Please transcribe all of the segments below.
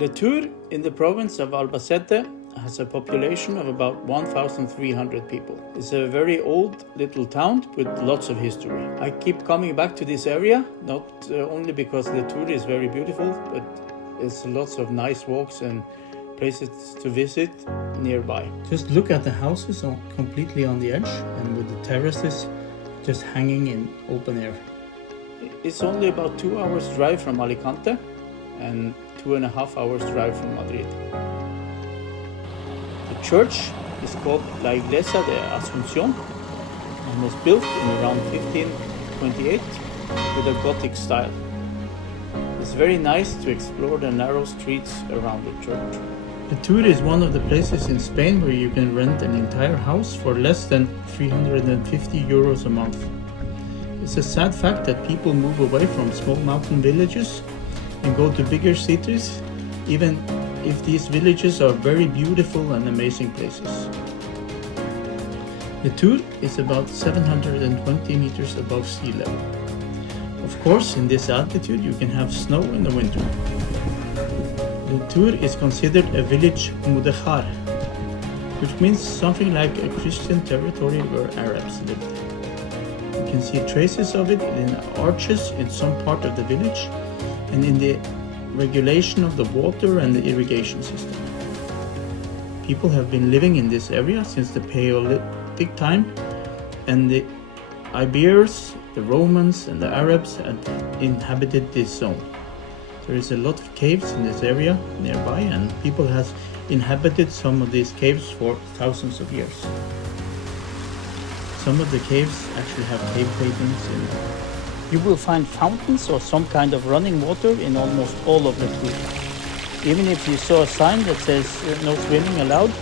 Letur in the province of Albacete has a population of about 1,300 people. It's a very old little town with lots of history. I keep coming back to this area, not only because Letur is very beautiful, but there's lots of nice walks and places to visit nearby. Just look at the houses completely on the edge and with the terraces just hanging in open air. It's only about 2 hours drive from Alicante and 2.5 hours drive from Madrid. The church is called La Iglesia de Asunción and was built in around 1528 with a Gothic style. It's very nice to explore the narrow streets around the church. Letur is one of the places in Spain where you can rent an entire house for less than 350 euros a month. It's a sad fact that people move away from small mountain villages and go to bigger cities, even if these villages are very beautiful and amazing places. Letur is about 720 meters above sea level. Of course, in this altitude you can have snow in the winter. Letur is considered a village mudéjar, which means something like a Christian territory where Arabs lived. You can see traces of it in arches in some part of the village and in the regulation of the water and the irrigation system. People have been living in this area since the Paleolithic time, and the Iberians, the Romans and the Arabs had inhabited this zone. There is a lot of caves in this area nearby, and people have inhabited some of these caves for thousands of years. Some of the caves actually have cave paintings in them. You will find fountains or some kind of running water in almost all of Letur. Even if you saw a sign that says no swimming allowed,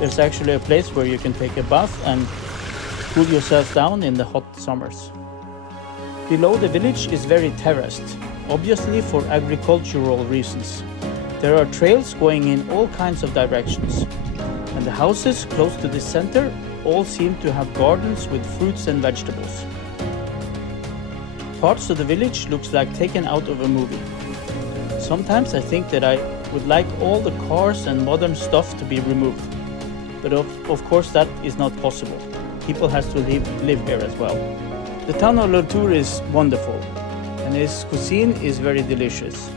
there's actually a place where you can take a bath and cool yourself down in the hot summers. Below the village is very terraced, obviously for agricultural reasons. There are trails going in all kinds of directions, and the houses close to the center all seem to have gardens with fruits and vegetables. Parts of the village looks like taken out of a movie. Sometimes I think that I would like all the cars and modern stuff to be removed. But of course that is not possible. People has to live here as well. The town of Letur is wonderful, and its cuisine is very delicious.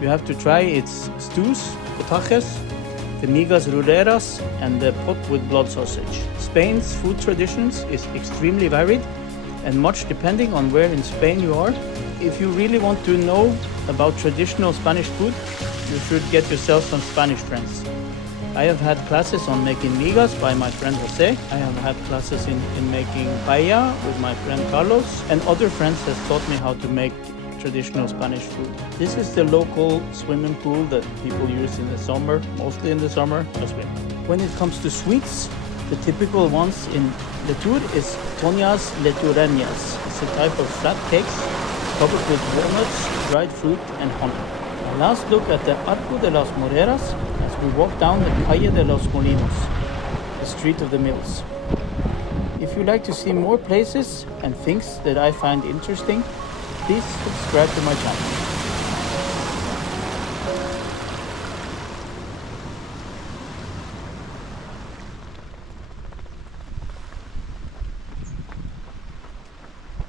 You have to try its stews, potajes, the migas rureras, and the pot with blood sausage. Spain's food traditions is extremely varied, and much depending on where in Spain you are. If you really want to know about traditional Spanish food, you should get yourself some Spanish friends. I have had classes on making migas by my friend Jose. I have had classes in making paella with my friend Carlos, and other friends have taught me how to make traditional Spanish food. This is the local swimming pool that people use in the summer, mostly in the summer, to swim. When it comes to sweets, the typical ones in Letur is toñas letureñas. It's a type of flat cakes covered with walnuts, dried fruit and honey. Now last look at the Arco de las Moreras as we walk down the Calle de los Molinos, the street of the mills. If you like to see more places and things that I find interesting, please subscribe to my channel.